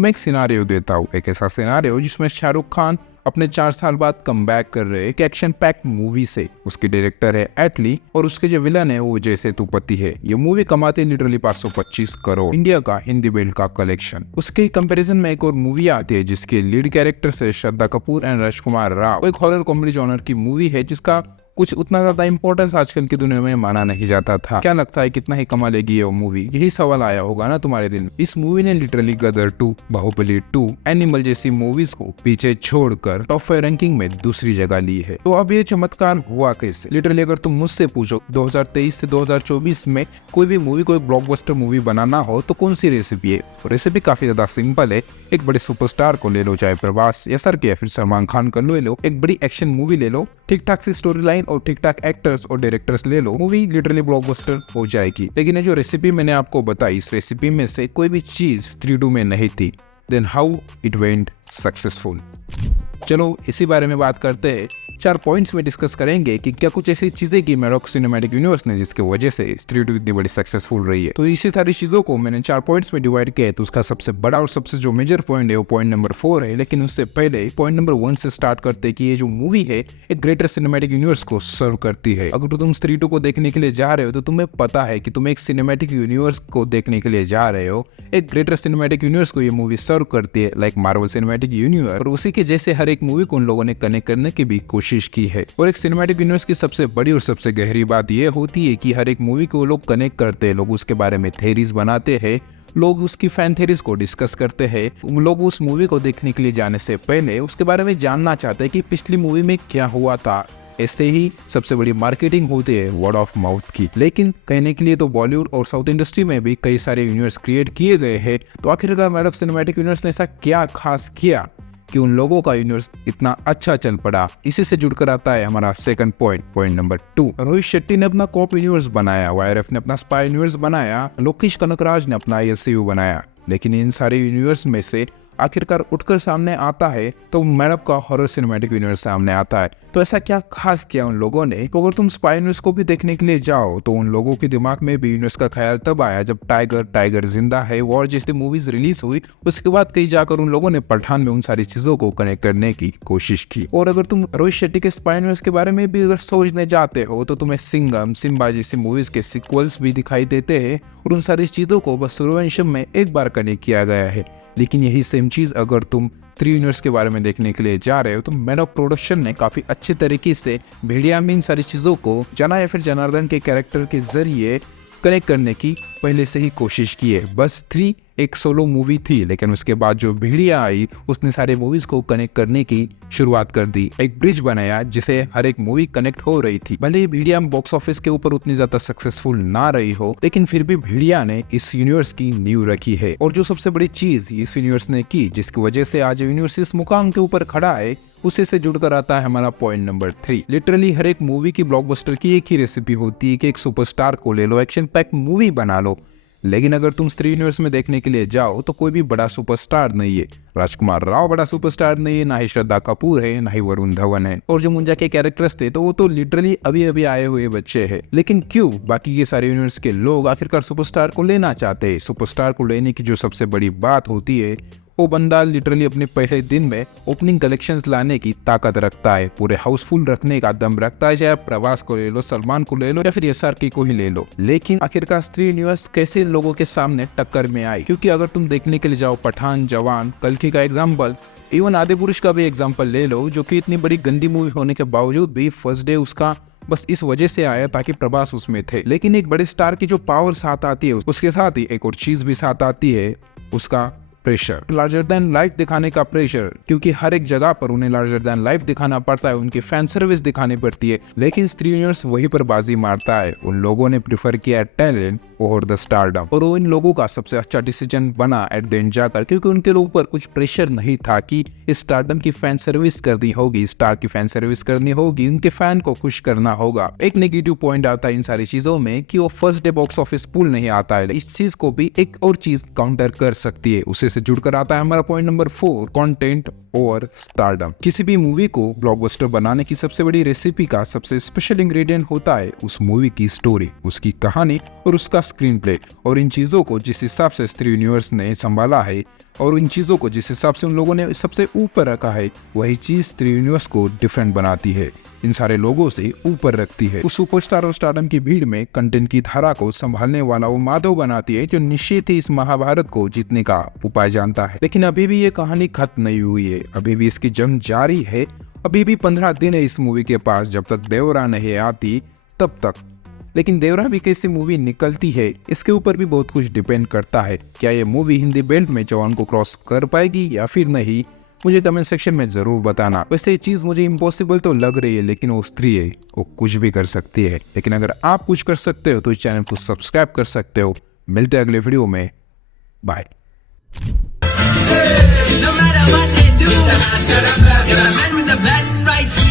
मैं एक सिनारियो देता हूँ, एक ऐसा सिनारियो जिसमें शाहरुख खान अपने 4 साल बाद कम बैक कर रहे एक एक्शन पैक्ड मूवी से। उसके डायरेक्टर है एटली और उसके जो विलन है वो जय सेतुपति है। ये मूवी कमाती है लिटरली 525 करोड़ इंडिया का हिंदी बेल्ट का कलेक्शन। उसके कंपैरिजन में एक और मूवी आती है जिसके लीड कैरेक्टर से श्रद्धा कपूर एंड राजकुमार राव। एक हॉरर कॉमेडी जॉनर की मूवी है जिसका कुछ उतना ज्यादा इंपॉर्टेंस आजकल की दुनिया में माना नहीं जाता था। क्या लगता है कितना ही कमा लेगी ये मूवी? यही सवाल आया होगा ना तुम्हारे दिल में। इस मूवी ने लिटरली गदर 2, बाहुबली 2, एनिमल जैसी मूवीज को पीछे छोड़कर टॉप 5 रैंकिंग में दूसरी जगह ली है। तो अब ये चमत्कार हुआ कैसे? लिटरली अगर तुम मुझसे पूछो 2023 से 2024 में कोई भी मूवी को एक ब्लॉकबस्टर मूवी बनाना हो तो कौन सी रेसिपी है? रेसिपी काफी ज्यादा सिंपल है। एक बड़े सुपरस्टार को ले लो, चाहे प्रभास या सर के फिर सलमान खान का ले लो, एक बड़ी एक्शन मूवी ले लो, ठीक ठाक सी स्टोरी लाइन और ठीक ठाक एक्टर्स और डायरेक्टर्स ले लो, मूवी लिटरली ब्लॉकबस्टर हो जाएगी। लेकिन ये जो रेसिपी मैंने आपको बताई, इस रेसिपी में से कोई भी चीज 3-2 में नहीं थी। Then how it went successful? चलो इसी बारे में बात करते हैं। 4 पॉइंट्स में डिस्कस करेंगे कि क्या कुछ ऐसी चीजें की मैरॉक सिनेमैटिक यूनिवर्स ने जिसकी वजह से 3-2 इतनी बड़ी सक्सेसफुल रही है। तो इसी सारी चीजों को मैंने 4 पॉइंट्स में डिवाइड किया है। तो उसका सबसे बड़ा और सबसे जो मेजर पॉइंट है वो पॉइंट नंबर 4 है। लेकिन उससे पहले पॉइंट नंबर 1 से स्टार्ट करते हैं कि ये जो मूवी है एक ग्रेटर सिनेमैटिक यूनिवर्स को सर्व करती है। अगर तुम 3-2 को देखने के लिए जा रहे हो तो तुम्हें पता है कि तुम एक सिनेमैटिक यूनिवर्स को देखने के लिए जा रहे हो। एक ग्रेटर सिनेमैटिक यूनिवर्स को ये मूवी सर्व करती है, लाइक मार्वल सिनेमैटिक यूनिवर्स। और उसी के जैसे हर एक मूवी को उन लोगों ने कनेक्ट करने की भी कोशिश की है। और एक सिनेमैटिक यूनिवर्स की सबसे बड़ी और सबसे गहरी बात यह होती है कि हर एक मूवी को लोग कनेक्ट करते हैं, लोग उसके बारे में थेरीज बनाते हैं, लोग उसकी फैन थेरीज को डिस्कस करते हैं। लोग उस मूवी को देखने के लिए जाने से पहले उसके बारे में जानना चाहते हैं कि पिछली मूवी में क्या हुआ था। ऐसे ही सबसे बड़ी मार्केटिंग होती है वर्ड ऑफ माउथ की। लेकिन कहने के लिए तो बॉलीवुड और साउथ इंडस्ट्री में भी कई सारे यूनिवर्स क्रिएट किए गए हैं। तो आखिरकार मैरॉक सिनेमैटिक यूनिवर्स ने ऐसा क्या खास किया कि उन लोगों का यूनिवर्स इतना अच्छा चल पड़ा? इसी से जुड़कर आता है हमारा second point, point number 2। Rohit Shetty ने अपना कॉप यूनिवर्स बनाया, वाईआरएफ ने अपना स्पाई यूनिवर्स बनाया, लोकेश कनकराज ने अपना एलसीयू बनाया। लेकिन इन सारे यूनिवर्स में से आखिरकार उठकर सामने आता है तो मैरॉक का हॉरर सिनेमैटिक यूनिवर्स सामने आता है। तो ऐसा क्या खास किया उन लोगों ने? तो अगर तुम स्पाई यूनिवर्स को भी देखने के लिए जाओ तो उन लोगों के दिमाग में भी यूनिवर्स का ख्याल तब आया जब टाइगर जिंदा है, वॉर जैसी मूवीज रिलीज हुई। उसके बाद कहीं जाकर उन लोगों ने पठान में उन सारी चीजों को कनेक्ट करने की कोशिश की। और अगर तुम रोहित शेट्टी के स्पाई यूनिवर्स के बारे में भी अगर सोचने जाते हो तो तुम्हें सिंघम, सिम्बा जैसी मूवीज के सीक्वल्स भी दिखाई देते हैं। और उन सारी चीजों को बस सूर्यवंशम में एक बार कनेक्ट किया गया है। लेकिन यही सेम चीज अगर तुम 3 यूनिवर्स के बारे में देखने के लिए जा रहे हो तो मैरॉक प्रोडक्शन ने काफी अच्छे तरीके से भेड़िया में इन सारी चीजों को जना या फिर जनार्दन के कैरेक्टर के जरिए कनेक्ट करने की पहले से ही कोशिश की है। बस 3 एक सोलो मूवी थी, लेकिन उसके बाद जो भेड़िया आई उसने सारे मूवीज को कनेक्ट करने की शुरुआत कर दी। एक ब्रिज बनाया जिसे हर एक मूवी कनेक्ट हो रही थी। भले ही भेड़िया बॉक्स ऑफिस के ऊपर उतनी ज्यादा सक्सेसफुल ना रही हो, लेकिन फिर भी भेड़िया ने इस यूनिवर्स की नींव रखी है। और जो सबसे बड़ी चीज इस यूनिवर्स ने की जिसकी वजह से आज यूनिवर्स इस मुकाम के ऊपर खड़ा है, उसी से जुड़कर आता है हमारा पॉइंट नंबर 3। लिटरली हर एक मूवी की ब्लॉकबस्टर की एक ही रेसिपी होती है कि एक सुपरस्टार को ले लो, एक्शन पैक मूवी बना लो। लेकिन अगर तुम स्त्री यूनिवर्स में देखने के लिए जाओ तो कोई भी बड़ा सुपरस्टार नहीं है। राजकुमार राव बड़ा सुपरस्टार नहीं है, ना ही श्रद्धा कपूर है, ना ही वरुण धवन है। और जो मुंजा के कैरेक्टर्स थे तो वो तो लिटरली अभी अभी आए हुए बच्चे हैं। लेकिन क्यों बाकी के सारे यूनिवर्स के लोग आखिरकार सुपरस्टार को लेना चाहते हैं? सुपरस्टार को लेने की जो सबसे बड़ी बात होती है वो बंदा लिटरली अपने पहले दिन में ओपनिंग कलेक्शंस लाने की ताकत रखता है, पूरे हाउसफुल रखने का दम रखता है। चाहे प्रभास को ले लो, सलमान को ले लो या फिर एसआरके को ही ले लो। लेकिन आखिरकार स्त्री यूनिवर्स कैसे लोगों के सामने टक्कर में आई? क्योंकि अगर तुम देखने के लिए जाओ पठान, जवान, कल्कि का एग्जाम्पल, इवन आदिपुरुष का भी एग्जाम्पल ले लो, जो कि इतनी बड़ी गंदी मूवी होने के बावजूद भी फर्स्ट डे उसका बस इस वजह से आया ताकि प्रभास उसमें थे। लेकिन एक बड़े स्टार की जो पावर साथ आती है उसके साथ ही एक और चीज भी साथ आती है, उसका प्रेशर, लार्जर देन लाइफ दिखाने का प्रेशर। क्योंकि हर एक जगह पर उन्हें लार्जर देन लाइफ दिखाना पड़ता है, उनकी फैन सर्विस दिखानी पड़ती है। लेकिन स्त्री यूनिवर्स वहीं पर बाजी मारता है। उन लोगों ने प्रेफर किया टैलेंट ओवर द स्टारडम, और वो इन लोगों का सबसे अच्छा डिसीजन बना एट द एंड जाकर, क्योंकि उनके ऊपर कुछ प्रेशर नहीं था कि स्टारडम की फैन सर्विस करनी होगी, स्टार की फैन सर्विस करनी होगी, उनके फैन को खुश करना होगा। एक नेगेटिव पॉइंट आता है इन सारी चीजों में कि वो फर्स्ट डे बॉक्स ऑफिस पुल नहीं आता है। इस चीज को भी एक और चीज काउंटर कर सकती है। उसे से जुड़कर आता है हमारा point number 4, content over stardom. किसी भी मूवी को ब्लॉकबस्टर बनाने की सबसे बड़ी रेसिपी का सबसे स्पेशल इंग्रेडिएंट होता है उस मूवी की स्टोरी, उसकी कहानी और उसका स्क्रीन प्ले। और इन चीजों को जिस हिसाब से स्त्री यूनिवर्स ने संभाला है और उन चीज़ों को जिस हिसाब से उन लोगों ने सबसे ऊपर रखा है, वही चीज़ 3 यूनिवर्स को डिफरेंट बनाती है, इन सारे लोगों से ऊपर रखती है। उस सुपरस्टार और स्टारडम की भीड़ में कंटेंट की धारा को संभालने वाला वो माधव बनाती है, जो निश्चित ही इस महाभारत को जीतने का उपाय जानता है। लेकिन अभी भी ये कहानी खत्म नहीं हुई है, अभी भी इसकी जंग जारी है। अभी भी 15 दिन है इस मूवी के पास, जब तक देवरा नहीं आती तब तक। लेकिन देवरा भी कैसी मूवी निकलती है, इसके ऊपर भी बहुत कुछ डिपेंड करता है। क्या ये मूवी हिंदी बेल्ट में जवान को क्रॉस कर पाएगी या फिर नहीं, मुझे कमेंट सेक्शन में जरूर बताना। वैसे ये चीज मुझे इम्पॉसिबल तो लग रही है, लेकिन वो स्त्री है, वो कुछ भी कर सकती है। लेकिन अगर आप कुछ कर सकते हो तो इस चैनल को सब्सक्राइब कर सकते हो। मिलते हैं अगले वीडियो में, bye. No matter what they do, you're the man with the plan right here.